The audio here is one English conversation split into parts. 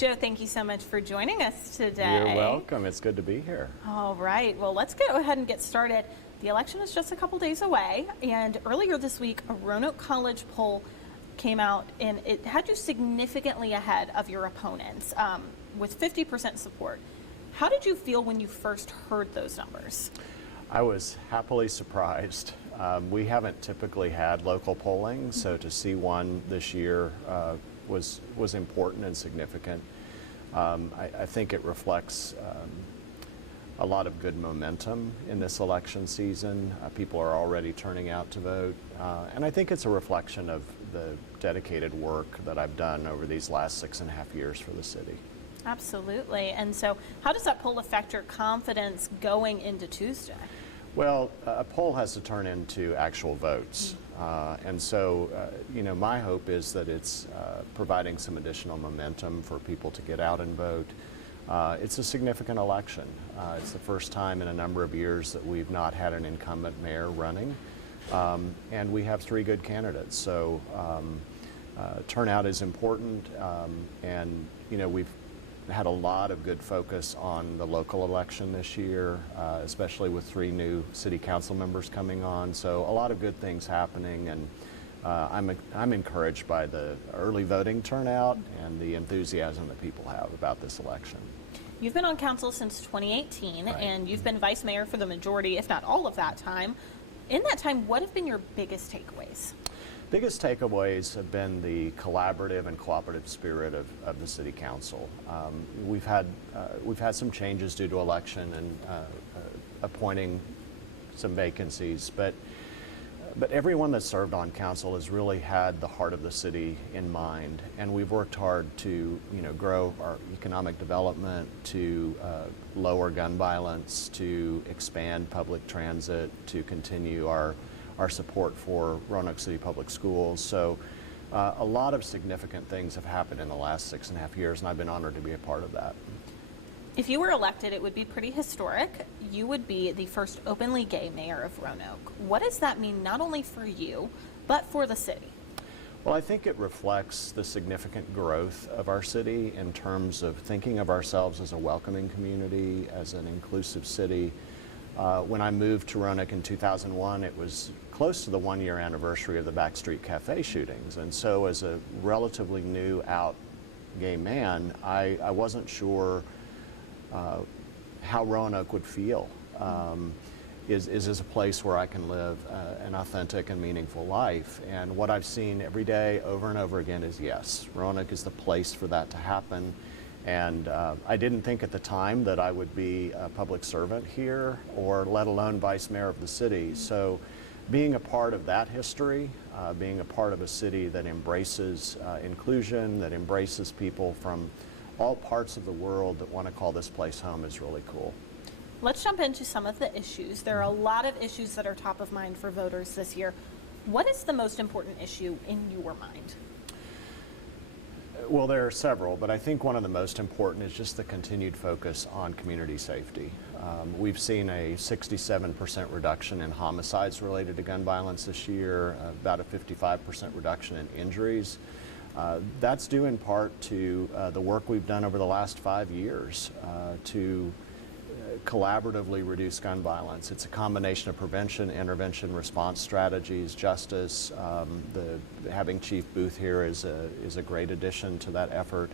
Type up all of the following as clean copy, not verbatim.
Joe, thank you so much for joining us today. You're welcome. It's good to be here. All right. Well, let's go ahead and get started. The election is just a couple days away, and earlier this week, a Roanoke College poll came out, and it had you significantly ahead of your opponents with 50% support. How did you feel when you first heard those numbers? I was happily surprised. We haven't typically had local polling, so to see one this year was important and significant. I think it reflects a lot of good momentum in this election season. People are already turning out to vote, and I think it's a reflection of the dedicated work that I've done over these last 6.5 years for the city. Absolutely. And so how does that poll affect your confidence going into Tuesday? Well, a poll has to turn into actual votes. And so, my hope is that it's providing some additional momentum for people to get out and vote. It's a significant election. It's the first time in a number of years that we've not had an incumbent mayor running. And we have 3 good candidates. So turnout is important. And, we've had a lot of good focus on the local election this year, especially with 3 new city council members coming on. So a lot of good things happening, and I'm encouraged by the early voting turnout and the enthusiasm that people have about this election. You've been on council since 2018, Right. and you've been vice mayor for the majority, if not all of that time. In that time, what have been your biggest takeaways? Biggest takeaways have been the collaborative and cooperative spirit of the city council. We've had some changes due to election and appointing some vacancies, but everyone that's served on council has really had the heart of the city in mind, and we've worked hard to grow our economic development, to lower gun violence, to expand public transit, to continue our support for Roanoke City Public Schools. So a lot of significant things have happened in the last 6.5 years, and I've been honored to be a part of that. If you were elected, it would be pretty historic. You would be the first openly gay mayor of Roanoke. What does that mean not only for you, but for the city? Well, I think it reflects the significant growth of our city in terms of thinking of ourselves as a welcoming community, as an inclusive city. When I moved to Roanoke in 2001, it was close to the 1-year anniversary of the Backstreet Cafe shootings. And so as a relatively new out gay man, I wasn't sure how Roanoke would feel. Is this a place where I can live an authentic and meaningful life? And what I've seen every day over and over again is yes, Roanoke is the place for that to happen. And I didn't think at the time that I would be a public servant here, or let alone vice mayor of the city. So being a part of that history, being a part of a city that embraces inclusion, that embraces people from all parts of the world that want to call this place home is really cool. Let's jump into some of the issues. There are a lot of issues that are top of mind for voters this year. What is the most important issue in your mind? Well, there are several, but I think one of the most important is just the continued focus on community safety. We've seen a 67% reduction in homicides related to gun violence this year, about a 55% reduction in injuries. That's due in part to the work we've done over the last 5 years to collaboratively reduce gun violence. It's a combination of prevention, intervention, response strategies, justice. Having Chief Booth here is a great addition to that effort.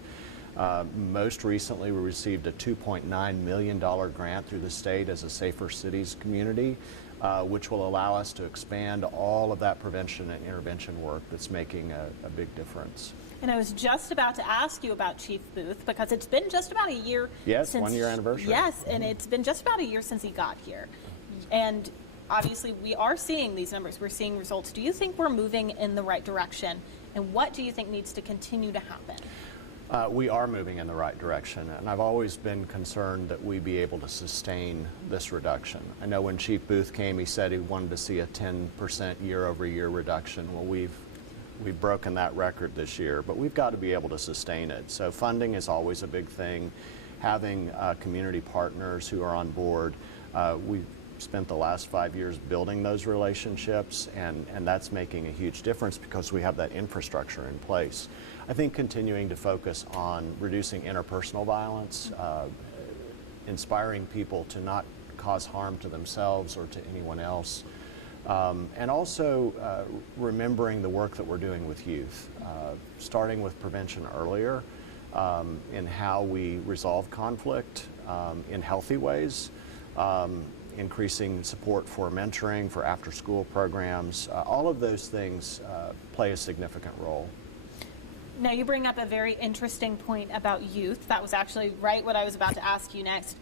Most recently, we received a $2.9 million grant through the state as a Safer Cities community, which will allow us to expand all of that prevention and intervention work that's making a big difference. And I was just about to ask you about Chief Booth, because it's been just about a year since... Yes, 1-year anniversary. Yes, and it's been just about a year since he got here. And obviously we are seeing these numbers, we're seeing results. Do you think we're moving in the right direction? And what do you think needs to continue to happen? We are moving in the right direction, and I've always been concerned that we be able to sustain this reduction. I know when Chief Booth came, he said he wanted to see a 10% year-over-year reduction. Well, we've broken that record this year, but we've got to be able to sustain it. So funding is always a big thing. Having community partners who are on board. spent the last 5 years building those relationships, and that's making a huge difference because we have that infrastructure in place. I think continuing to focus on reducing interpersonal violence, inspiring people to not cause harm to themselves or to anyone else, and also remembering the work that we're doing with youth, starting with prevention earlier in how we resolve conflict in healthy ways, increasing support for mentoring, for after-school programs. All of those things play a significant role. Now, you bring up a very interesting point about youth. That was actually right what I was about to ask you next.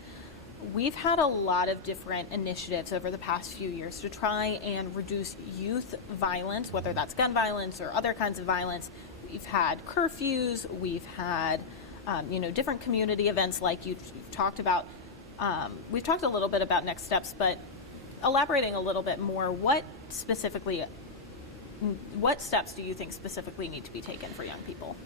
We've had a lot of different initiatives over the past few years to try and reduce youth violence, whether that's gun violence or other kinds of violence. We've had curfews, we've had different community events like you've talked about. We've talked a little bit about next steps, but elaborating a little bit more, what steps do you think specifically need to be taken for young people?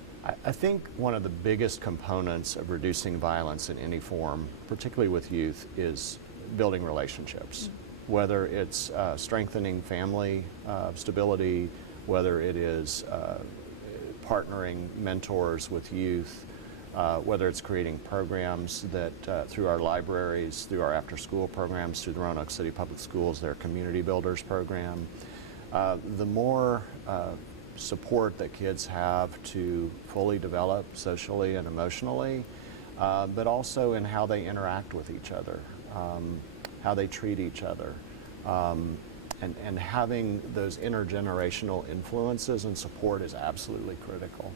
I think one of the biggest components of reducing violence in any form, particularly with youth, is building relationships. Whether it's strengthening family stability, whether it is partnering mentors with youth, whether it's creating programs that through our libraries, through our after-school programs, through the Roanoke City Public Schools, their Community Builders program. The more support that kids have to fully develop socially and emotionally, but also in how they interact with each other, how they treat each other, and having those intergenerational influences and support is absolutely critical.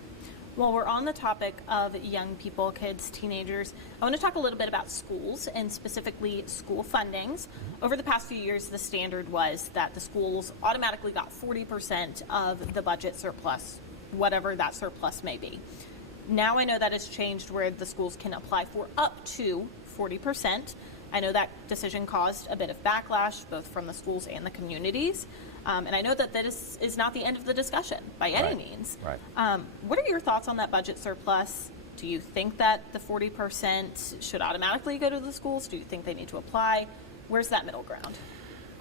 Well, we're on the topic of young people, kids, teenagers. I want to talk a little bit about schools and specifically school fundings. Over the past few years, the standard was that the schools automatically got 40% of the budget surplus, whatever that surplus may be. Now I know that has changed where the schools can apply for up to 40%. I know that decision caused a bit of backlash, both from the schools and the communities. And I know that this is not the end of the discussion by any means. Right. What are your thoughts on that budget surplus? Do you think that the 40% should automatically go to the schools? Do you think they need to apply? Where's that middle ground?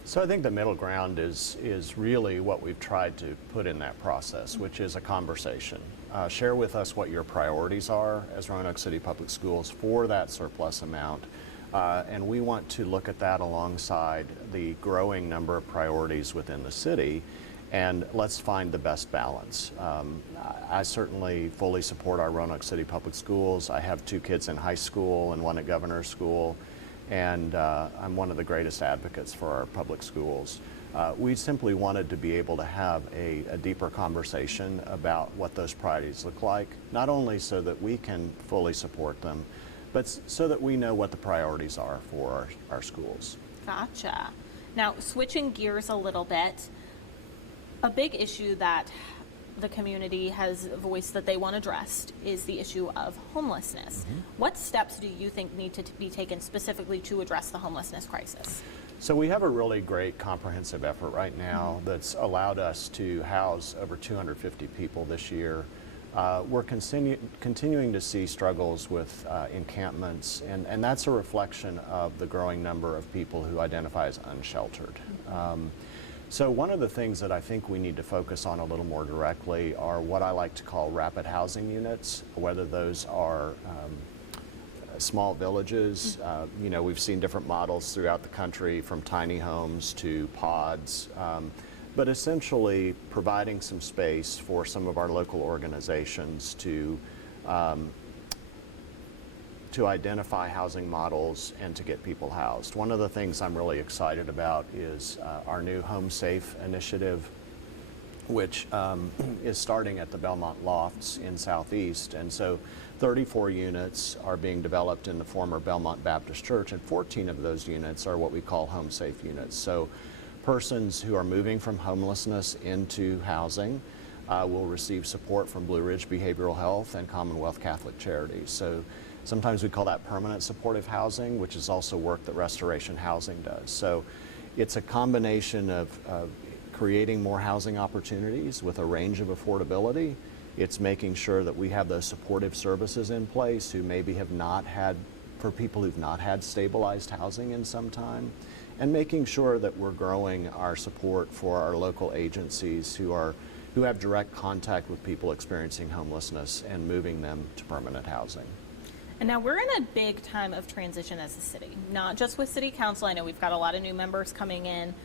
So I think the middle ground is really what we've tried to put in that process, which is a conversation. Share with us what your priorities are as Roanoke City Public Schools for that surplus amount. And we want to look at that alongside the growing number of priorities within the city, and let's find the best balance. I certainly fully support our Roanoke City Public Schools. I have 2 kids in high school and 1 at Governor's School, and I'm one of the greatest advocates for our public schools. We simply wanted to be able to have a deeper conversation about what those priorities look like, not only so that we can fully support them, but so that we know what the priorities are for our schools. Gotcha. Now, switching gears a little bit, a big issue that the community has voiced that they want addressed is the issue of homelessness. What steps do you think need to be taken specifically to address the homelessness crisis? So we have a really great comprehensive effort right now that's allowed us to house over 250 people this year. We're continuing to see struggles with encampments, and that's a reflection of the growing number of people who identify as unsheltered. So one of the things that I think we need to focus on a little more directly are what I like to call rapid housing units, whether those are small villages. We've seen different models throughout the country, from tiny homes to pods. But essentially providing some space for some of our local organizations to identify housing models and to get people housed. One of the things I'm really excited about is our new Home Safe initiative, which is starting at the Belmont Lofts in Southeast. And so 34 units are being developed in the former Belmont Baptist Church, and 14 of those units are what we call Home Safe units. So persons who are moving from homelessness into housing will receive support from Blue Ridge Behavioral Health and Commonwealth Catholic Charities. So sometimes we call that permanent supportive housing, which is also work that Restoration Housing does. So it's a combination of creating more housing opportunities with a range of affordability. It's making sure that we have those supportive services in place who maybe have not had, for people who've not had stabilized housing in some time. and making sure that we're growing our support for our local agencies who have direct contact with people experiencing homelessness and moving them to permanent housing. And now we're in a big time of transition as a city, not just with City Council. I know we've got a lot of new members coming in,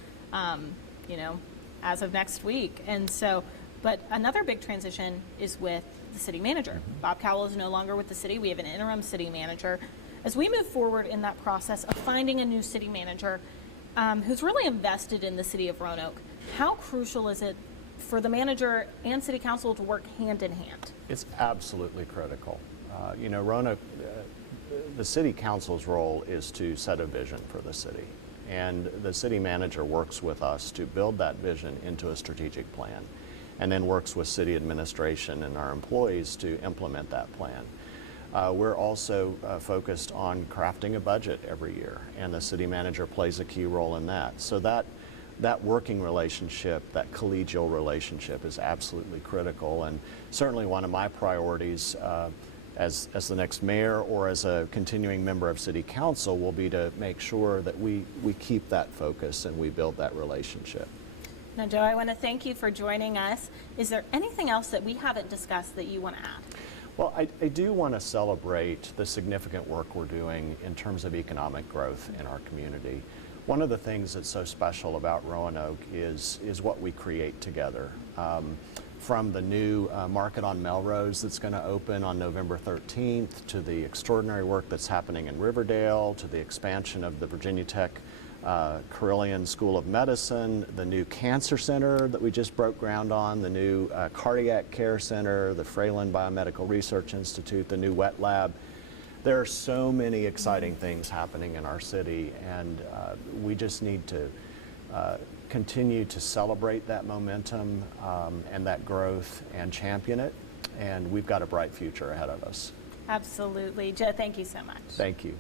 as of next week. And so, but another big transition is with the city manager. Bob Cowell is no longer with the city. We have an interim city manager. As we move forward in that process of finding a new city manager who's really invested in the city of Roanoke, how crucial is it for the manager and city council to work hand in hand? It's absolutely critical. Roanoke, the city council's role is to set a vision for the city. And the city manager works with us to build that vision into a strategic plan, and then works with city administration and our employees to implement that plan. We're also focused on crafting a budget every year, and the city manager plays a key role in that. So that working relationship, that collegial relationship is absolutely critical, and certainly one of my priorities as the next mayor or as a continuing member of city council will be to make sure that we keep that focus and we build that relationship. Now, Joe, I want to thank you for joining us. Is there anything else that we haven't discussed that you want to add? Well, I do want to celebrate the significant work we're doing in terms of economic growth in our community. One of the things that's so special about Roanoke is what we create together. From the new market on Melrose that's going to open on November 13th, to the extraordinary work that's happening in Riverdale, to the expansion of the Virginia Tech Carilion School of Medicine, the new Cancer Center that we just broke ground on, the new Cardiac Care Center, the Fralin Biomedical Research Institute, the new wet lab. There are so many exciting things happening in our city, and we just need to continue to celebrate that momentum and that growth and champion it, and we've got a bright future ahead of us. Absolutely. Joe, thank you so much. Thank you.